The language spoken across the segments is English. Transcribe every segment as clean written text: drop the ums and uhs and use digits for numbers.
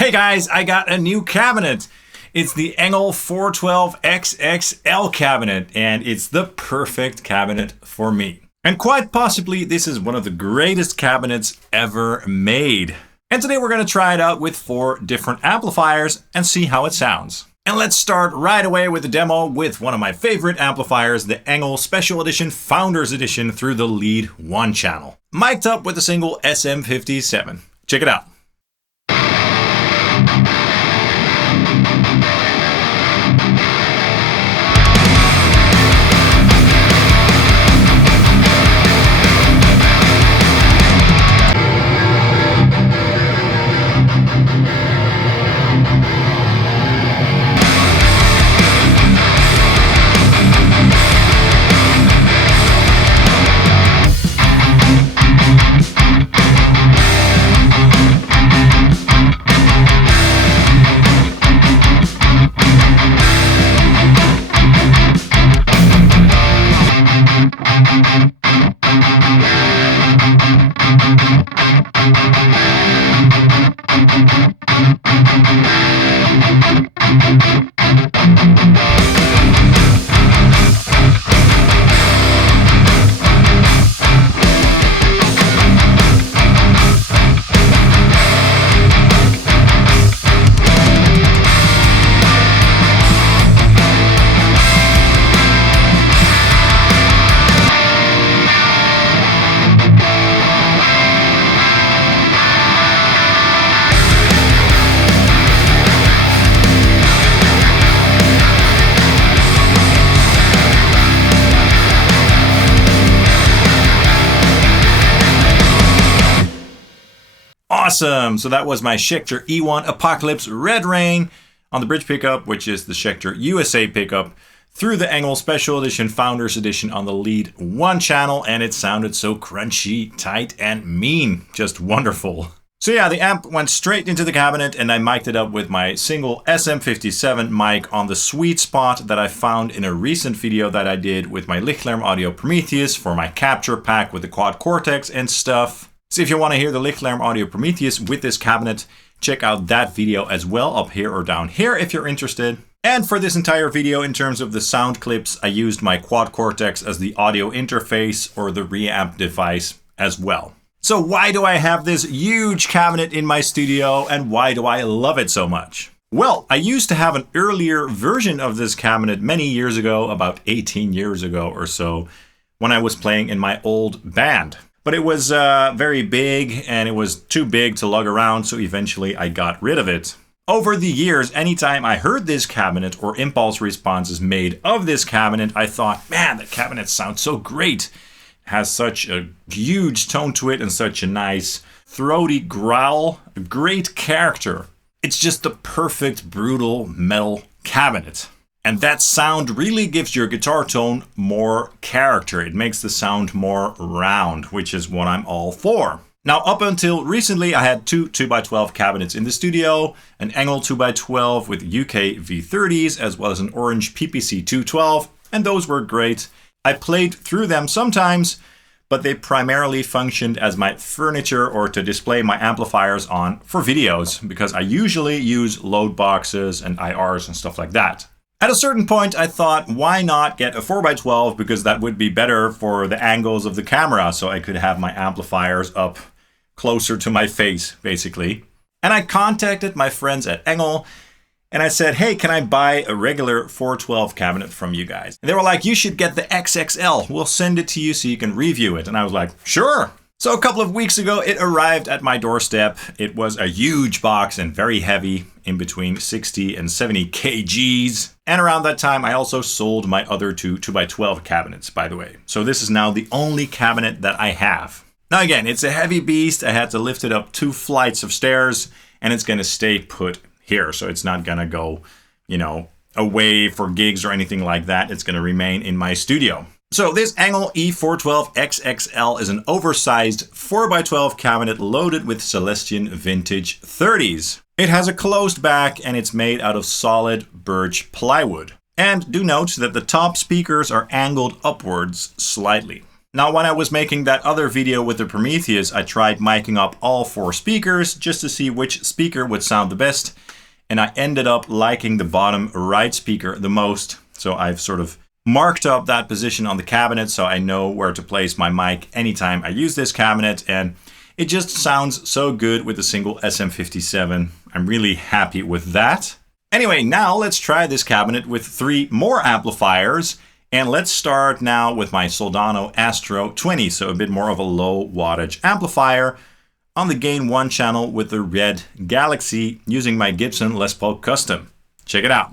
Hey guys, I got a new cabinet. It's the ENGL 412 XXL cabinet, and it's the perfect cabinet for me. And quite possibly, this is one of the greatest cabinets ever made. And today we're going to try it out with 4 different amplifiers and see how it sounds. And let's start right away with the demo with one of my favorite amplifiers, the ENGL Special Edition Founders Edition through the lead 1 channel. Mic'd up with a single SM57. Check it out. Awesome! So that was my Schecter E1 Apocalypse Red Rain on the bridge pickup, which is the Schecter USA pickup, through the ENGL Special Edition Founders Edition on the lead 1 channel, and it sounded so crunchy, tight, and mean. Just wonderful. So yeah, the amp went straight into the cabinet, and I mic'd it up with my single SM57 mic on the sweet spot that I found in a recent video that I did with my Lichtlerm Audio Prometheus for my capture pack with the quad cortex and stuff. So if you want to hear the Lichtlerm Audio Prometheus with this cabinet, check out that video as well, up here or down here if you're interested. And for this entire video, in terms of the sound clips, I used my quad cortex as the audio interface or the reamp device as well. So why do I have this huge cabinet in my studio, and why do I love it so much? Well, I used to have an earlier version of this cabinet many years ago, about 18 years ago or so, when I was playing in my old band. But it was very big, and it was too big to lug around, so eventually I got rid of it. Over the years, anytime I heard this cabinet or impulse responses made of this cabinet, I thought, man, that cabinet sounds so great. It has such a huge tone to it and such a nice throaty growl, a great character. It's just the perfect brutal metal cabinet. And that sound really gives your guitar tone more character. It makes the sound more round, which is what I'm all for. Now, up until recently, I had 2 2x12 cabinets in the studio, an ENGL 2x12 with UK V30s, as well as an orange PPC 212, and those were great. I played through them sometimes, but they primarily functioned as my furniture or to display my amplifiers on for videos, because I usually use load boxes and IRs and stuff like that. At a certain point, I thought, why not get a 4x12, because that would be better for the angles of the camera, so I could have my amplifiers up closer to my face, basically. And I contacted my friends at ENGL, and I said, hey, can I buy a regular 412 cabinet from you guys? And they were like, you should get the XXL. We'll send it to you so you can review it. And I was like, sure. So a couple of weeks ago, it arrived at my doorstep. It was a huge box and very heavy, in between 60 and 70 kgs. And around that time, I also sold my other 2 2x12 cabinets, by the way. So this is now the only cabinet that I have. Now again, it's a heavy beast. I had to lift it up 2 flights of stairs, and it's gonna stay put here. So it's not gonna go, away for gigs or anything like that. It's gonna remain in my studio. So this ENGL E412 XXL is an oversized 4x12 cabinet loaded with Celestion vintage 30s. It has a closed back, and it's made out of solid birch plywood. And do note that the top speakers are angled upwards slightly. Now, when I was making that other video with the Prometheus, I tried miking up all 4 speakers just to see which speaker would sound the best. And I ended up liking the bottom right speaker the most. So I've sort of marked up that position on the cabinet so I know where to place my mic anytime I use this cabinet. And it just sounds so good with a single SM57. I'm really happy with that. Anyway, now let's try this cabinet with 3 more amplifiers. And let's start now with my Soldano Astro 20, so a bit more of a low wattage amplifier on the gain 1 channel with the Red Galaxy using my Gibson Les Paul Custom. Check it out.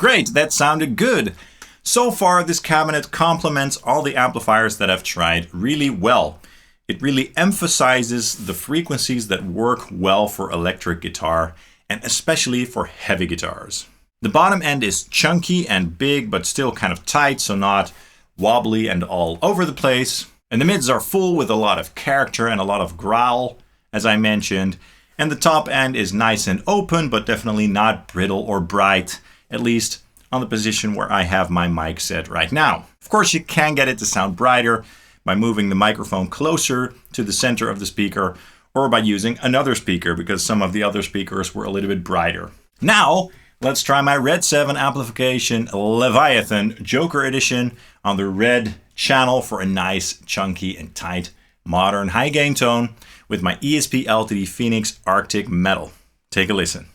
Great, that sounded good. So far, this cabinet complements all the amplifiers that I've tried really well. It really emphasizes the frequencies that work well for electric guitar, and especially for heavy guitars. The bottom end is chunky and big, but still kind of tight, so not wobbly and all over the place. And the mids are full with a lot of character and a lot of growl, as I mentioned. And the top end is nice and open, but definitely not brittle or bright, at least on the position where I have my mic set right now. Of course, you can get it to sound brighter by moving the microphone closer to the center of the speaker, or by using another speaker, because some of the other speakers were a little bit brighter. Now, let's try my RedSeven amplification Leviathan Joker Edition on the red channel for a nice, chunky and tight, modern high gain tone with my ESP LTD Phoenix Arctic metal. Take a listen.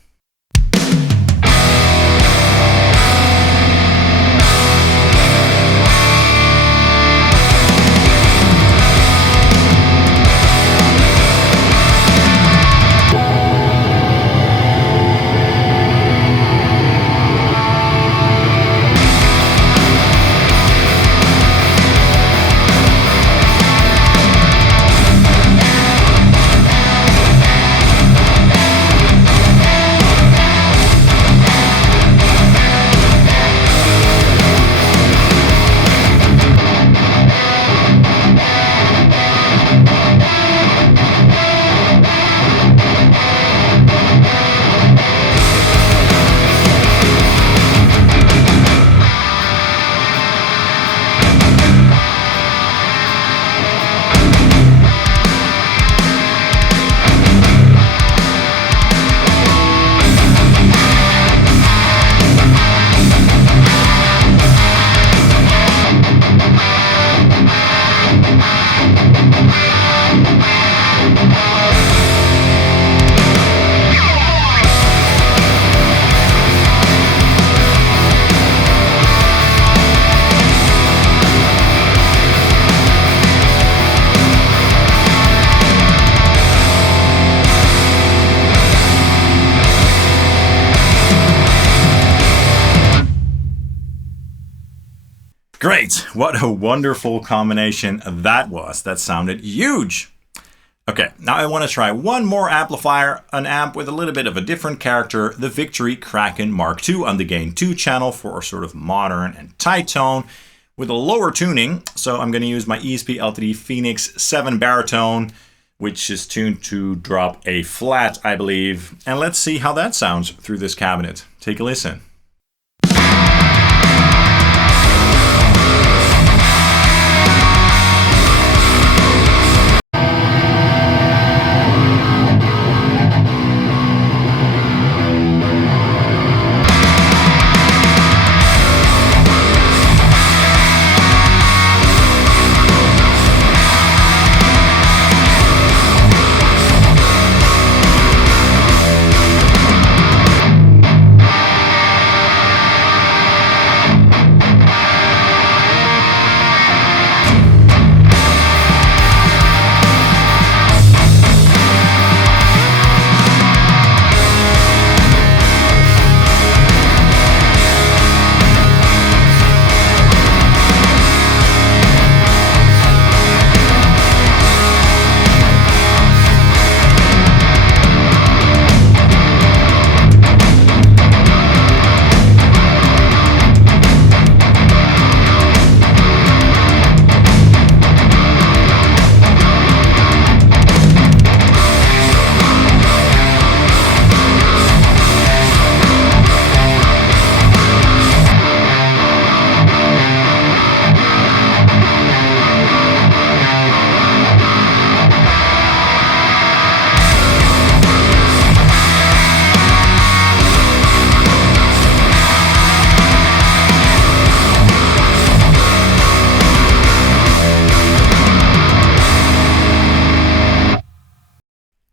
Great, what a wonderful combination that was. That sounded huge. Okay, now I want to try one more amplifier, an amp with a little bit of a different character, the Victory Kraken Mark II on the Gain 2 channel for a sort of modern and tight tone with a lower tuning. So I'm going to use my ESP LTD Phoenix-7 Baritone, which is tuned to drop a flat, I believe. And let's see how that sounds through this cabinet. Take a listen.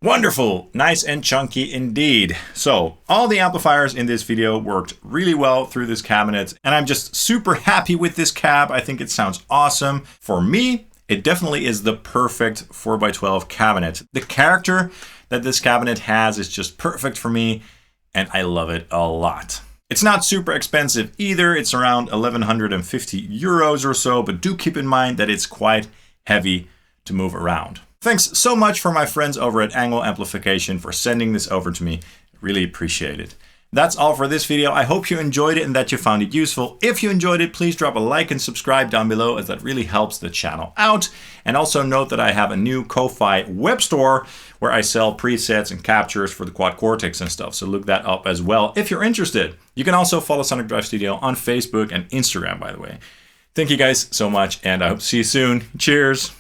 Wonderful, nice and chunky indeed. So all the amplifiers in this video worked really well through this cabinet, and I'm just super happy with this cab. I think it sounds awesome. For me, it definitely is the perfect 4x12 cabinet. The character that this cabinet has is just perfect for me, and I love it a lot. It's not super expensive either. It's around 1150 euros or so, but do keep in mind that it's quite heavy to move around. Thanks so much for my friends over at ENGL Amplification for sending this over to me. Really appreciate it. That's all for this video. I hope you enjoyed it and that you found it useful. If you enjoyed it, please drop a like and subscribe down below, as that really helps the channel out. And also note that I have a new Ko-Fi web store where I sell presets and captures for the quad cortex and stuff. So look that up as well if you're interested. You can also follow Sonic Drive Studio on Facebook and Instagram, by the way. Thank you guys so much, and I hope to see you soon. Cheers.